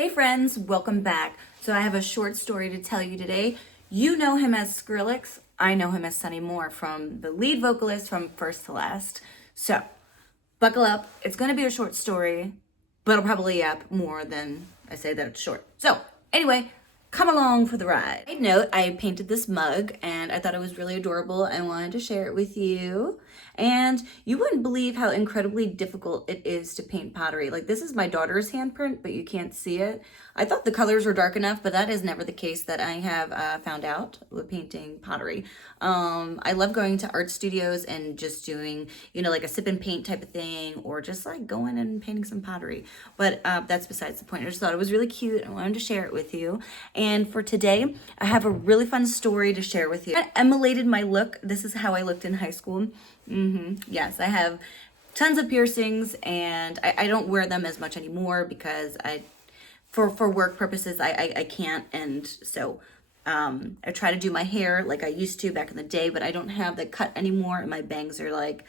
Hey friends, welcome back. So I have a short story to tell you today. You know him as Skrillex. I know him as Sonny Moore, from the lead vocalist from First to Last. So buckle up. It's going to be a short story, but it'll probably yap more than I say that it's short. So anyway, come along for the ride. Side note, I painted this mug and I thought it was really adorable. I wanted to share it with you. And you wouldn't believe how incredibly difficult it is to paint pottery. Like, this is my daughter's handprint, but you can't see it. I thought the colors were dark enough, but that is never the case that I have found out with painting pottery. I love going to art studios and just doing, like a sip and paint type of thing, or just like going and painting some pottery. But that's besides the point. I just thought it was really cute. I wanted to share it with you. And for today, I have a really fun story to share with you. I emulated my look. This is how I looked in high school. Yes, I have tons of piercings, and I don't wear them as much anymore because for work purposes, I can't. And so I try to do my hair like I used to back in the day, but I don't have the cut anymore, and my bangs are like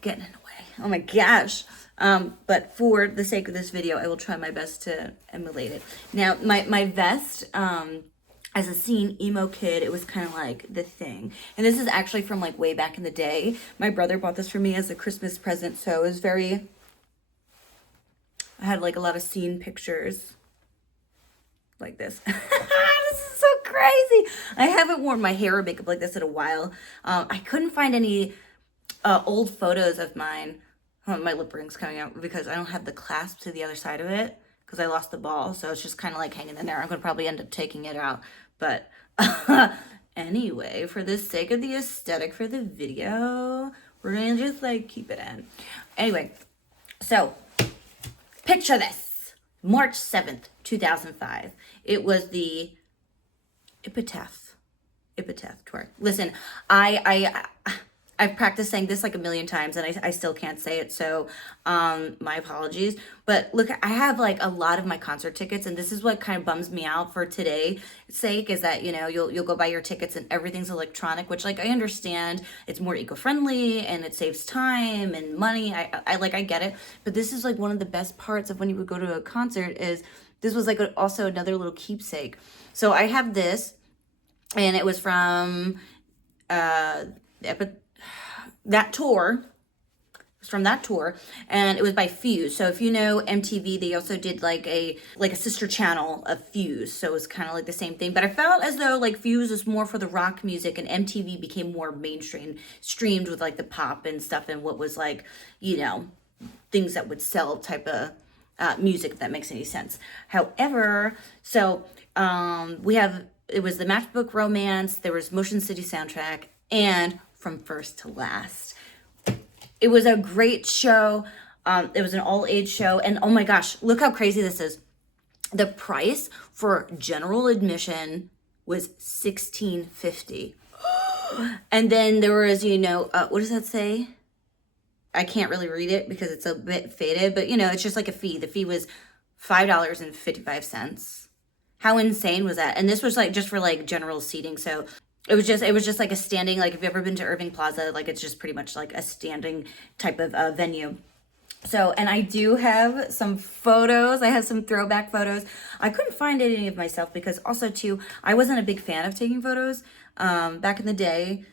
getting in the way. Oh my gosh. But for the sake of this video, I will try my best to emulate it. Now, my vest, as a scene emo kid, it was kind of like the thing. And this is actually from like way back in the day. My brother bought this for me as a Christmas present, so it was I had like a lot of scene pictures like this. This is so crazy. I haven't worn my hair or makeup like this in a while. I couldn't find any old photos of mine. Oh, my lip ring's coming out because I don't have the clasp to the other side of it, because I lost the ball, so it's just kind of like hanging in there. I'm gonna probably end up taking it out, but anyway, for the sake of the aesthetic for the video, we're gonna just like keep it in. Anyway, so picture this: March 7th, 2005. It was the Epitaph tour. Listen, I've practiced saying this like a million times, and I still can't say it, so my apologies. But look, I have like a lot of my concert tickets, and this is what kind of bums me out for today's sake, is that, you'll go buy your tickets and everything's electronic, which, like, I understand it's more eco-friendly and it saves time and money. I get it. But this is like one of the best parts of when you would go to a concert, is this was like also another little keepsake. So I have this, and it was from that tour. It was from that tour, and it was by Fuse. So if you know MTV, they also did like a sister channel of Fuse, so it was kind of like the same thing. But I felt as though like Fuse was more for the rock music, and MTV became more mainstream, streamed with like the pop and stuff, and what was like, things that would sell type of music, if that makes any sense. However, so it was the Matchbook Romance, there was Motion City Soundtrack, and From First to Last. It was a great show. It was an all-age show, and oh my gosh, look how crazy this is. The price for general admission was $16.50. And then there was, what does that say? I can't really read it because it's a bit faded, but it's just like a fee. The fee was $5.55. How insane was that? And this was like just for like general seating, so it was just like a standing, like, if you've ever been to Irving Plaza, like, it's just pretty much like a standing type of venue. So, and I do have some photos. I have some throwback photos. I couldn't find any of myself because also too, I wasn't a big fan of taking photos back in the day.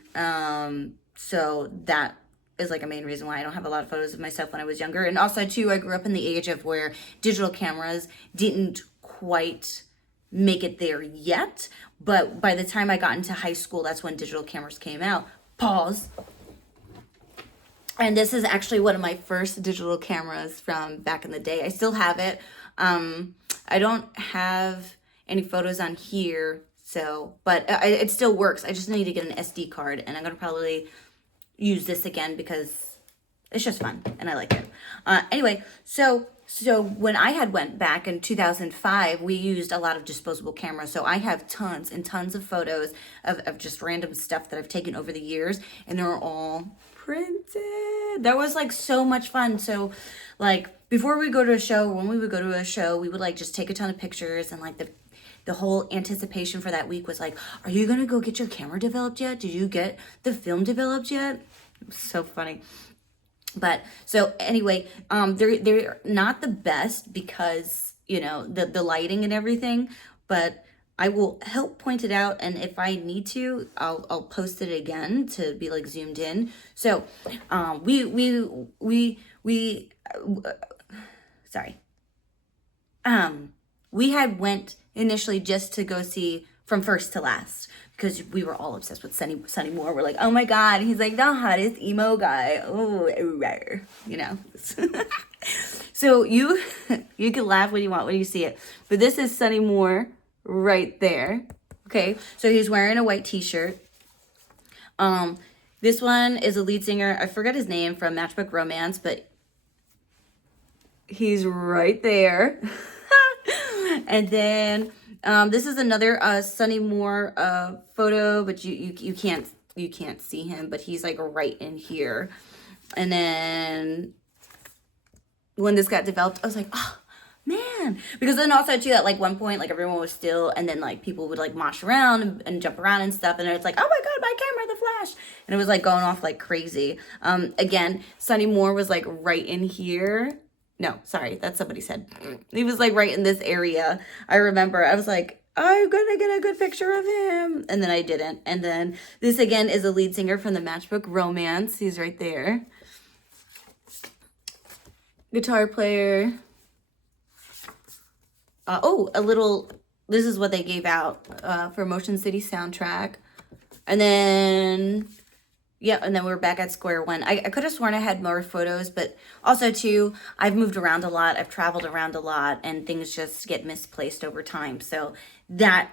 So that is like a main reason why I don't have a lot of photos of myself when I was younger. And also too, I grew up in the age of where digital cameras didn't quite make it there yet, but by the time I got into high school, that's when digital cameras came out. Pause. And this is actually one of my first digital cameras from back in the day. I still have it. I don't have any photos on here, so, but it still works. I just need to get an SD card, and I'm gonna probably use this again because it's just fun and I like it. Anyway, so when I had went back in 2005, we used a lot of disposable cameras. So I have tons and tons of photos of just random stuff that I've taken over the years, and they're all printed. That was like so much fun. So like before we go to a show, when we would go to a show, we would like just take a ton of pictures, and like the whole anticipation for that week was like, are you gonna go get your camera developed yet? Did you get the film developed yet? It was so funny. But so anyway, they're not the best because, you know, the lighting and everything, but I will help point it out, and if I need to, I'll post it again to be like zoomed in. So we sorry. We had went initially just to go see From First to Last because we were all obsessed with Sonny Moore. We're like, oh my God, he's like the hottest emo guy. Oh, you know. So you can laugh when you want when you see it, but this is Sonny Moore right there. Okay, so he's wearing a white t-shirt. This one is a lead singer. I forget his name from Matchbook Romance, but he's right there. And then this is another Sonny Moore photo, but you can't see him, but he's like right in here. And then when this got developed, I was like, oh man, because then also too at like one point like everyone was still, and then like people would like mosh around and jump around and stuff, and then it's like, oh my God, my camera, the flash, and it was like going off like crazy. Again, Sonny Moore was like right in here. No, sorry, that's somebody's head. He was like right in this area. I remember I was like, I'm gonna get a good picture of him, and then I didn't. And then this again is a lead singer from the Matchbook Romance. He's right there. Guitar player. This is what they gave out for Motion City soundtrack. And then, yeah, and then we're back at square one. I could have sworn I had more photos, but also too, I've moved around a lot. I've traveled around a lot, and things just get misplaced over time. So that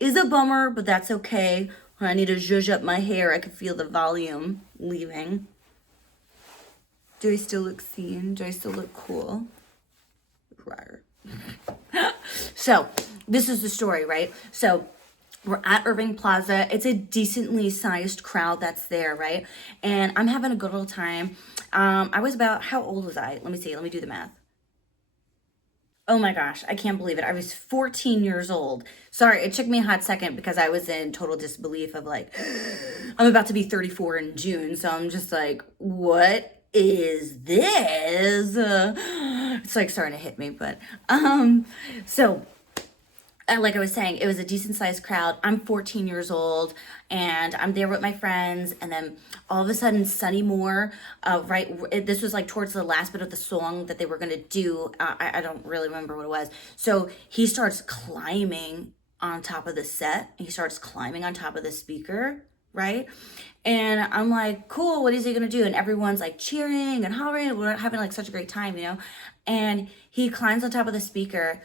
is a bummer, but that's okay. When I need to zhuzh up my hair, I can feel the volume leaving. Do I still look seen? Do I still look cool? So this is the story, right? So we're at Irving Plaza. It's a decently sized crowd that's there, right? And I'm having a good old time. I was about, how old was I? Let me see. Let me do the math. Oh my gosh, I can't believe it. I was 14 years old. Sorry, it took me a hot second because I was in total disbelief of like, I'm about to be 34 in June. So I'm just like, what is this? It's like starting to hit me, but, so like I was saying, it was a decent sized crowd. I'm 14 years old and I'm there with my friends. And then all of a sudden, Sonny Moore, this was like towards the last bit of the song that they were going to do. I don't really remember what it was. So he starts climbing on top of the set. He starts climbing on top of the speaker, right? And I'm like, cool, what is he going to do? And everyone's like cheering and hollering. We're having like such a great time, you know? And he climbs on top of the speaker.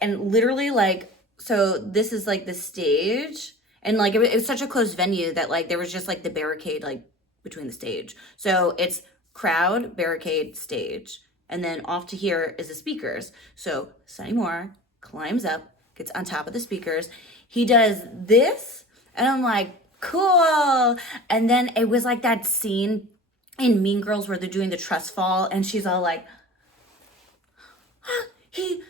And literally, like, so this is like the stage, and like it was such a closed venue that like there was just like the barricade like between the stage. So it's crowd, barricade, stage, and then off to here is the speakers. So Sonny Moore climbs up, gets on top of the speakers. He does this, and I'm like, cool. And then it was like that scene in Mean Girls where they're doing the trust fall, and she's all like,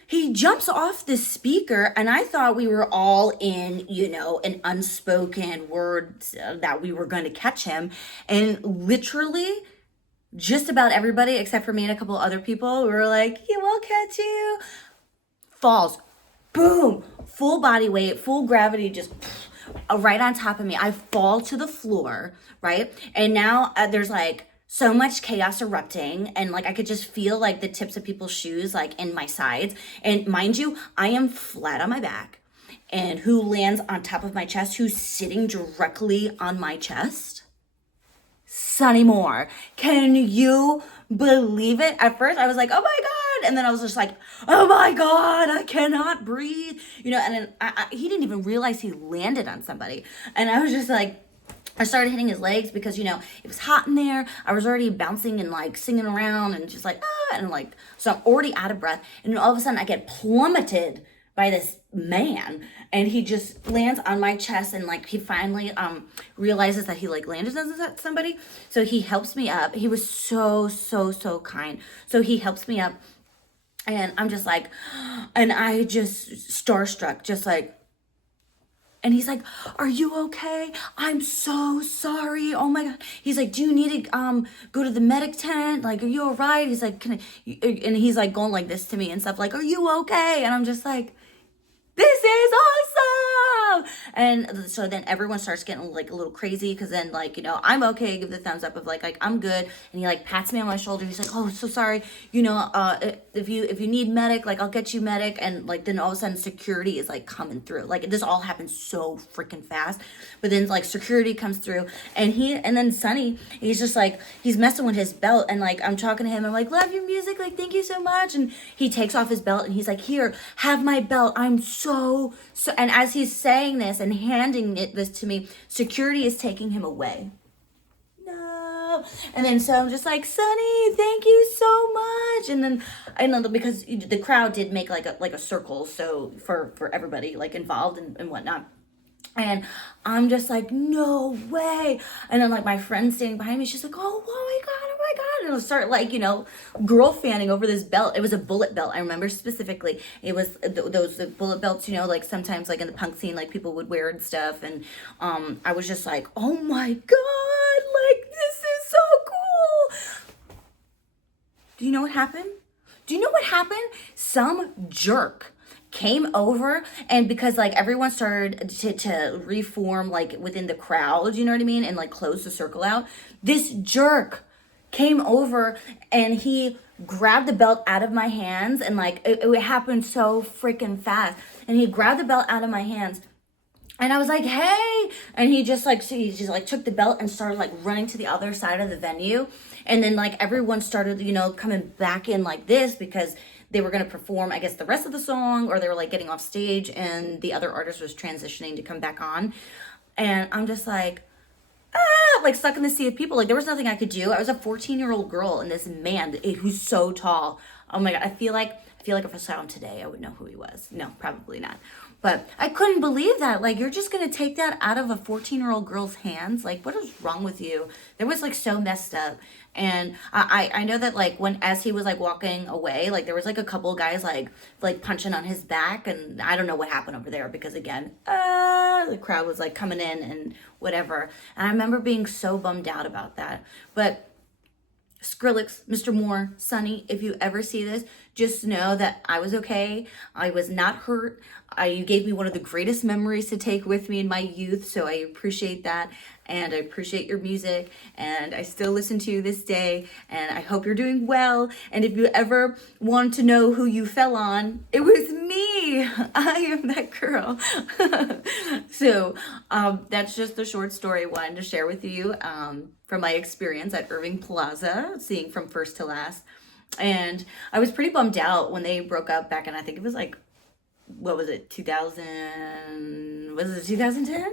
he jumps off the speaker, and I thought we were all in, you know, an unspoken word that we were going to catch him. And literally just about everybody except for me and a couple other people were like, he will catch you. Falls. Boom. Full body weight, full gravity, just right on top of me. I fall to the floor, right? And now there's like so much chaos erupting, and like I could just feel like the tips of people's shoes like in my sides. And mind you, I am flat on my back, and who lands on top of my chest, who's sitting directly on my chest? Sonny Moore. Can you believe it? At first I was like, oh my God, and then I was just like, oh my God, I cannot breathe, you know. And then he didn't even realize he landed on somebody, and I was just like, I started hitting his legs because, you know, it was hot in there. I was already bouncing and like singing around and just like, and like, so I'm already out of breath. And then all of a sudden I get plummeted by this man, and he just lands on my chest, and like he finally realizes that he like landed on somebody. So he helps me up. He was so kind. So he helps me up, and I'm just like, and I just starstruck, just like, And he's like, are you okay? I'm so sorry. Oh my God. He's like, do you need to go to the medic tent? Like, are you all right? He's like, and he's like going like this to me and stuff like, are you okay? And I'm just like, this is awesome. And so then everyone starts getting like a little crazy, because then, like, you know, I'm okay, give the thumbs up of like I'm good. And he like pats me on my shoulder. He's like, oh, so sorry, you know, if you need medic, like I'll get you medic. And like then all of a sudden security is like coming through. Like this all happens so freaking fast. But then like security comes through, and then Sonny, he's just like, he's messing with his belt, and like I'm talking to him, I'm like, love your music, like thank you so much. And he takes off his belt and he's like, here, have my belt. I'm so, and as he's saying this and handing this to me, security is taking him away. No. And then so I'm just like, Sonny, thank you so much. And then because the crowd did make like a circle, so for everybody like involved and whatnot. And I'm just like, no way. And then like my friend standing behind me, she's like, oh my God, oh my God. And I'll start like, you know, girl fanning over this belt. It was a bullet belt. I remember specifically. It was those bullet belts, you know, like sometimes like in the punk scene, like people would wear and stuff. And I was just like, oh my God, like this is so cool. Do you know what happened? Do you know what happened? Some jerk came over, and because like everyone started to reform like within the crowd, you know what I mean, and like close the circle out, this jerk came over and he grabbed the belt out of my hands, and like it happened so freaking fast, and he grabbed the belt out of my hands. And I was like, hey, and he just like took the belt and started like running to the other side of the venue. And then like everyone started, you know, coming back in like this, because they were going to perform, I guess, the rest of the song, or they were like getting off stage and the other artist was transitioning to come back on. And I'm just like, like stuck in the sea of people. Like there was nothing I could do. I was a 14-year-old girl, and this man who's so tall. Oh my God. I feel like if I saw him today, I would know who he was. No, probably not. But I couldn't believe that. Like, you're just going to take that out of a 14-year-old girl's hands? Like, what is wrong with you? It was, like, so messed up. And I know that, like, as he was, like, walking away, like, there was, like, a couple guys, like punching on his back. And I don't know what happened over there, because, again, the crowd was, like, coming in and whatever. And I remember being so bummed out about that. But Skrillex, Mr. Moore, Sonny, if you ever see this, just know that I was okay. I was not hurt. You gave me one of the greatest memories to take with me in my youth, so I appreciate that, and I appreciate your music, and I still listen to you this day, and I hope you're doing well. And if you ever want to know who you fell on, it was me. I am that girl. So that's just the short story I wanted to share with you from my experience at Irving Plaza, seeing from first to last. And I was pretty bummed out when they broke up back in, I think it was like, what was it, 2000, was it 2010?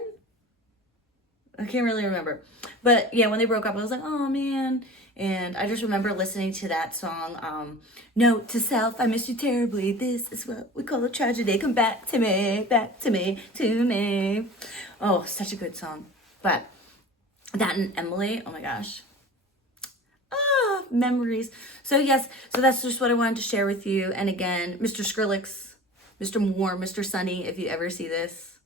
I can't really remember. But yeah, when they broke up, I was like, oh man. And I just remember listening to that song, Note to Self, I miss you terribly. This is what we call a tragedy. Come back to me, to me. Oh, such a good song. But that and Emily, oh my gosh. Memories. So yes, so that's just what I wanted to share with you. And again, Mr. Skrillex, Mr. Moore, Mr. Sonny, if you ever see this,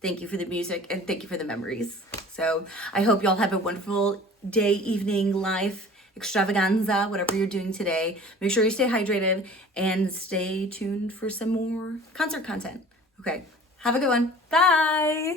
thank you for the music and thank you for the memories. So I hope y'all have a wonderful day, evening, life, extravaganza, whatever you're doing today. Make sure you stay hydrated and stay tuned for some more concert content. Okay, have a good one. Bye.